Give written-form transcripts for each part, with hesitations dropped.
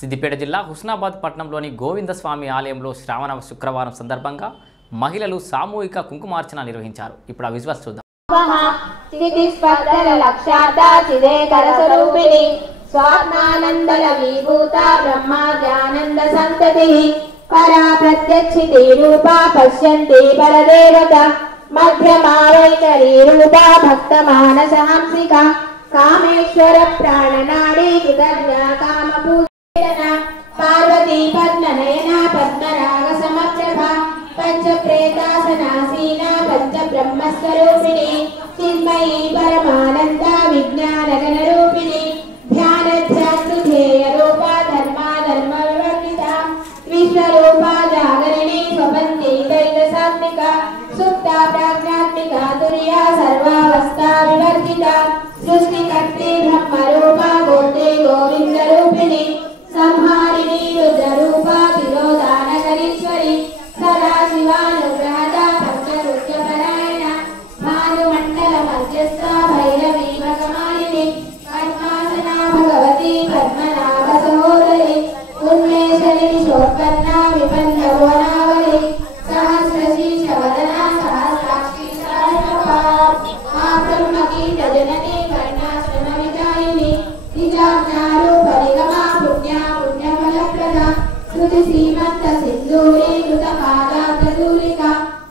సిద్దిపేట జిల్లా హుస్నాబాద్ పట్టణంలోని గోవిందస్వామి ఆలయంలో శ్రావణ శుక్రవారం సందర్భంగా మహిళలు సామూహిక కుంకుమార్చన నిర్వహించారు. ఇప్పుడు ఆ విజువల్స్ చూద్దాం. పరా ప్రత్యక్షితే రూపా పశ్యంతే పరదేవత మధ్యమావైకరీ రూపా భక్త మానస హంసిక కామేశ్వర ప్రాణనాడి కృతజ్ఞ కామ పూజన పార్వతీ పద్మనయన పద్మరాగ సమప్రభ పంచ ప్రేతాసనాసీన పంచ బ్రహ్మస్వరూపిణి చిన్మయీ పరమానంద విజ్ఞాన గణ రూపిణి ధ్యాన ధ్యాన రూపా ధర్మ ధర్మ వివర్జిత విశ్వరూపా జాగరణి స్వపంతి దైత సాత్విక సుప్త ప్రాజ్ఞాత్మిక తుర్యా సర్వావస్థా వివర్జిత సృష్టికర్తి బ్రహ్మ రూపా గోతే గోవింద రూపిణి సంహారిణి రుద్ర రూపా తిరోధానకరీశ్వరి సదాశివానుగ్రహద పంచరుద్ర పరాయణ భానుమండల మధ్యస్థ భైరవీ భగమాలిని పద్మాసనా భగవతి పద్మనాభ సహోదరి ఉన్మేషరి శోర్పన్న విపన్న భువనావళి సహస్రశీర్ష వదన సహస్రాక్షి సహస్రపా ఆ బ్రహ్మకీట జనని వర్ణాశ్రమ విజాయిని నిజాజ్ఞారూప నిగమా పుణ్య పుణ్యఫలప్రద శృతి శ్రీమంత సింధూరి కృత పాదాగ్రదూలిక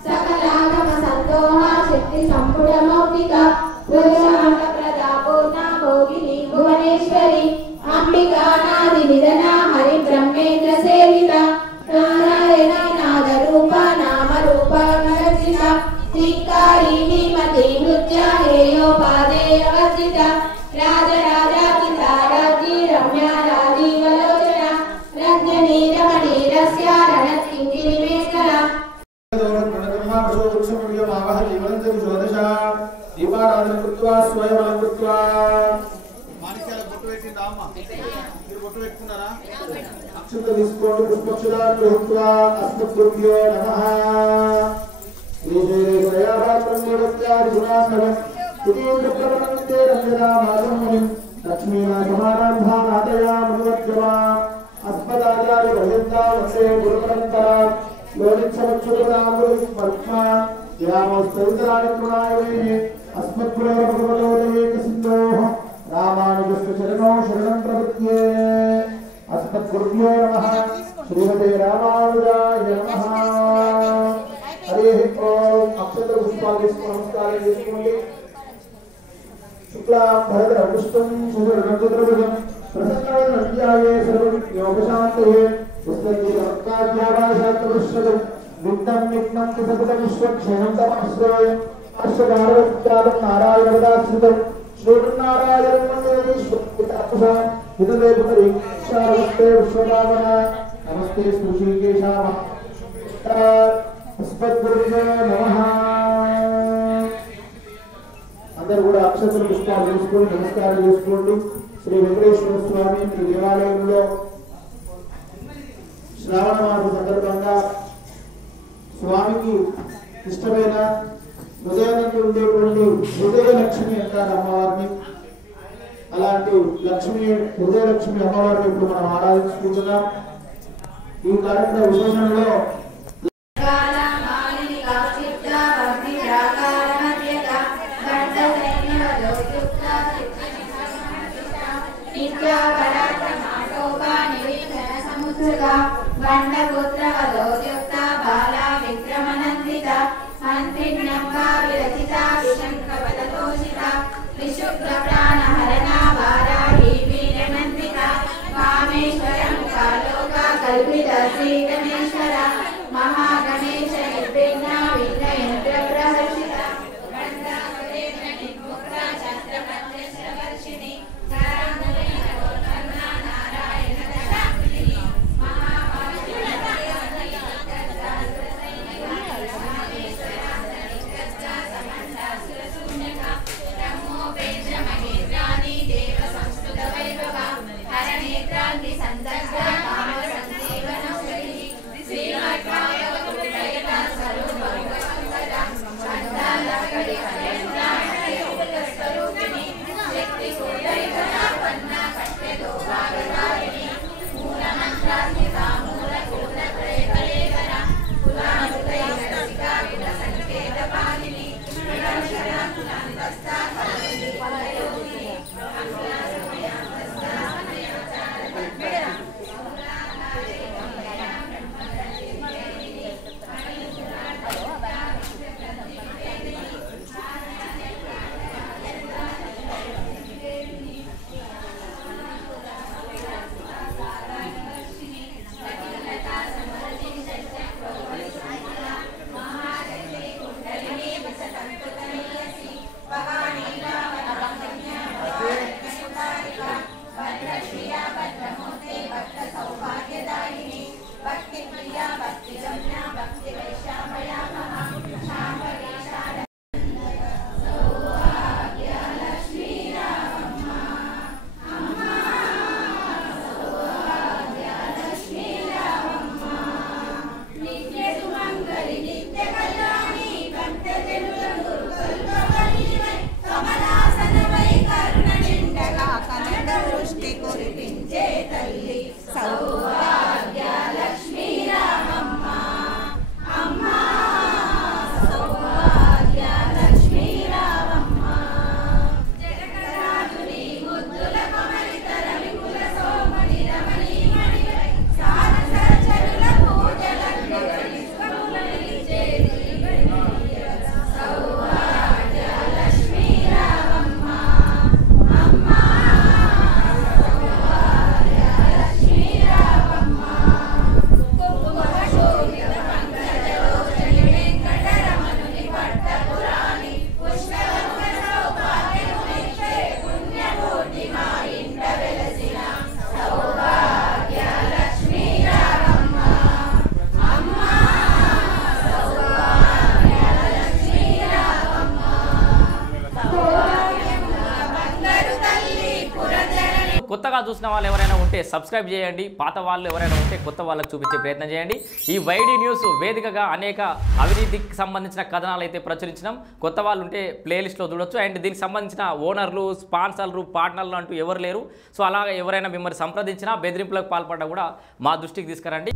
సకలాగమ సంతోహ శక్తి సంపుట మౌక్తిక పురుషాంత ప్రదాపూర్ణ భోగిని భువనేశ్వరి అంబికా నాది నిధన హరి బ్రహ్మేంద్ర సేవిత నారాయణ నాద రూప నామ రూప నరసిత శ్రీకారి మతి నృత్య హేయోపాదేయ వర్జిత రాజరాజాకిత రాజీ రమ్య రాజీవలోచన రంజనీ రమణీ రస్య రణత్కింకిని మేకల अस्मद्गुरुभ्यो नमः श्रीमते रामानुजाय नमः हरिः ओम अक्षत्र पुष्पालि नमस्कारे చేసుకోండి शुक्ला भरद्र पुष्पं सुवर्णचन्द्रभुजं प्रसन्नवदनं नन्द्याये सर्वविघ्नोपशान्तये पुस्तके नमस्कार्याभाषात्तवश्यं विघ्नं विघ्नं सततं विश्वक्षेणं तमश्रये अश्वगारवत्यादं नारायणपदाश्रितं श्रीनारायणं वन्दे विश्वपितापुषा हितवे पुनरीक्षावस्ते विश्वभावना नमस्ते ऋषिकेशाः अस्मद्गुरुभ्यो नमः అందరూ కూడా అక్షతలు పుష్పాలు తీసుకొని నమస్కారం చేసుకోండి. శ్రీ వెంకటేశ్వర స్వామి దేవాలయంలో శ్రావణ మాస సందర్భంగా స్వామికి ఇష్టమైన హృదయానికి ఉండేటువంటి హృదయ లక్ష్మి అంటారు అమ్మవారిని. అలాంటి లక్ష్మి హృదయ లక్ష్మి అమ్మవారిని ఇప్పుడు మనం ఆరాధించుకుంటున్నాం. ఈ కార్యక్రమ విశేషంలో సందర్భ కొత్తగా చూసిన వాళ్ళు ఎవరైనా ఉంటే సబ్స్క్రైబ్ చేయండి, పాత వాళ్ళు ఎవరైనా ఉంటే కొత్త వాళ్ళకి చూపించే ప్రయత్నం చేయండి. ఈ వైడి న్యూస్ వేదికగా అనేక అవినీతికి సంబంధించిన కథనాలు అయితే ప్రచురించినాం. కొత్త వాళ్ళు ఉంటే ప్లేలిస్ట్లో చూడొచ్చు. అండ్ దీనికి సంబంధించిన ఓనర్లు, స్పాన్సర్లు, పార్ట్నర్లు అంటూ ఎవరు లేరు. సో అలాగే ఎవరైనా మిమ్మల్ని సంప్రదించినా బెదిరింపులకు పాల్పడ్డా కూడా మా దృష్టికి తీసుకురండి.